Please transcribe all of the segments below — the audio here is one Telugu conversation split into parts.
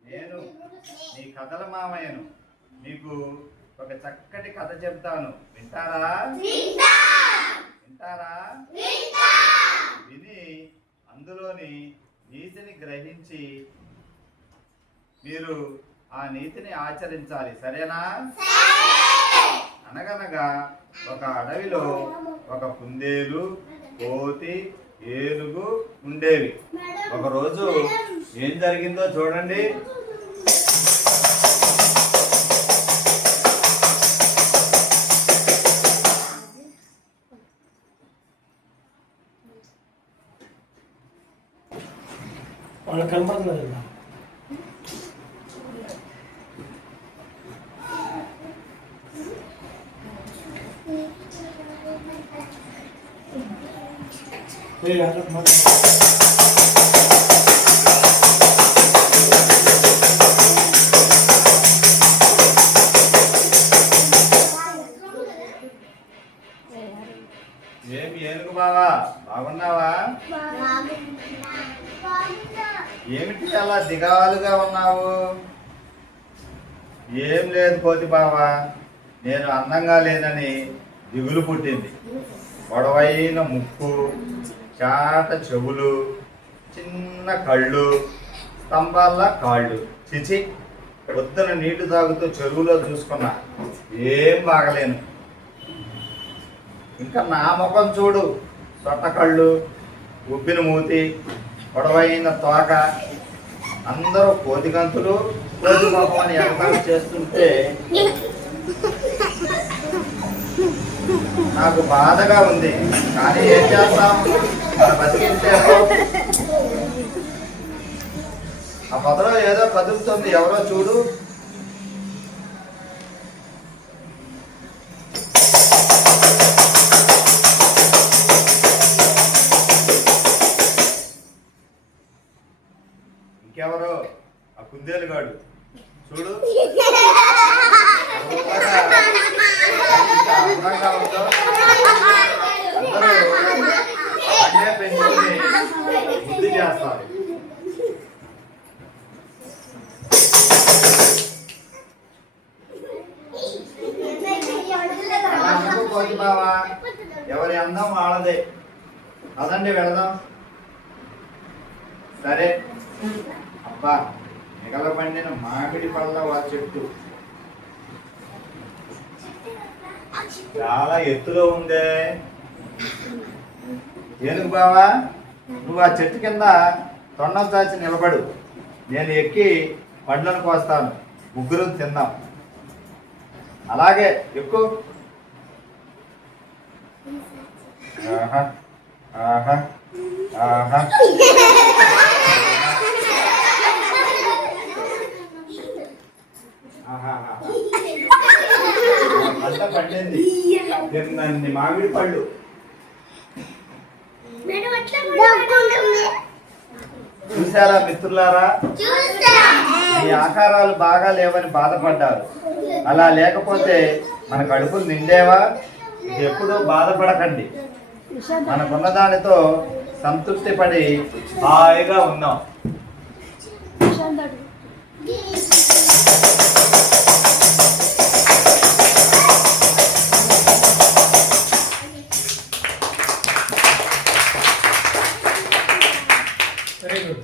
నేను నీ కథల మామయ్యను. మీకు ఒక చక్కటి కథ చెప్తాను, వింటారా? విని అందులోని నీతిని గ్రహించి మీరు ఆ నీతిని ఆచరించాలి, సరేనా? అనగనగా ఒక అడవిలో ఒక కుందేలు, కోతి, ఏనుగు ఉండేవి. ఒకరోజు ఏం జరిగిందో చూడండి. వాళ్ళకి కనపడుతున్నారు. ఏమి ఏనుగు బావా, బాగున్నావా? ఏమిటి అలా దిగాలుగా ఉన్నావు? ఏం లేదు కోతి బావా, నేను అందంగా లేనని దిగులు పుట్టింది. పొడవైన ముక్కు, చాట చెవులు, చిన్న కళ్ళు, స్తంభాల్లా కాళ్ళు. చిచి, పొద్దున నీళ్లు తాగుతూ చెరువులో చూసుకున్నా, ఏం బాగలేను. ఇంకా నా ముఖం చూడు, సొట్ట కళ్ళు, ఉబ్బిన మూతి, పొడవైన తోక. అందరూ కోతి గంతులు, కోతి ముఖం అని ఎగతాళి చేస్తుంటే నాకు బాధగా ఉంది. కానీ ఏం చేస్తాం, మన బతికింటే ఆ పొదలో ఏదో కదులుతుంది, ఎవరో చూడు. ఇంకెవరో, ఆ కుందేలుగాడు చూడు. అందంగా ఉందో. అందరూ పెంచుకుని బుద్ధి చేస్తారు. కోతి బావా, ఎవరి అందం వాళ్ళదే. అదండి, వెళదాం. సరే. అబ్బా, మిగల పండిన మామిడి పళ్ళ చెట్టు చాలా ఎత్తులో ఉందే. ఏనుగు బావా, నువ్వు ఆ చెట్టు కింద తొండం చాచి నిలబడు, నేను ఎక్కి పండ్లను కోస్తాను, ముగ్గురు తిందాం. అలాగే ఎక్కు. ఆహా ఆహా ఆహా. పంట పండింది, తిన్నండి మామిడి పళ్ళు. చూసారా మిత్రులారా, ఈ ఆకారాలు బాగా లేవని బాధపడ్డారు. అలా లేకపోతే మన కడుపులు నిండేవా? ఎప్పుడూ బాధపడకండి, మనకున్న దానితో సంతృప్తి పడి హాయిగా ఉన్నాం. వెరీ గుడ్,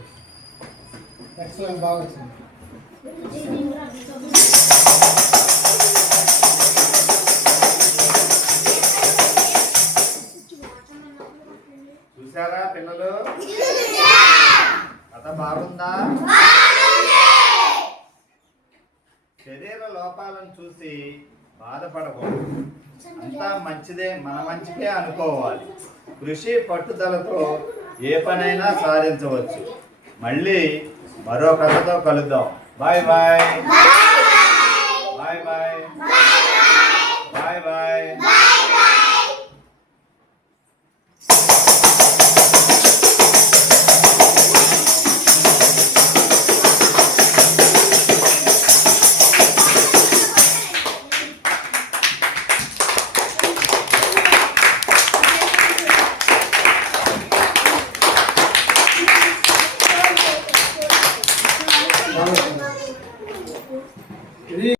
ఎక్సలెంట్, బాగా వచ్చింది. చూసారా పిల్లలు, కథ బాగుందా? శరీర లోపాలను చూసి బాధపడకూడదు, అంతా మంచిదే, మన మంచికే అనుకోవాలి. కృషి పట్టుదలతో ఏ పనైనా సాధించవచ్చు. మళ్ళీ మరో కథతో కలుద్దాం. Bye bye bye bye bye bye. బాగా వచ్చింది. ఇది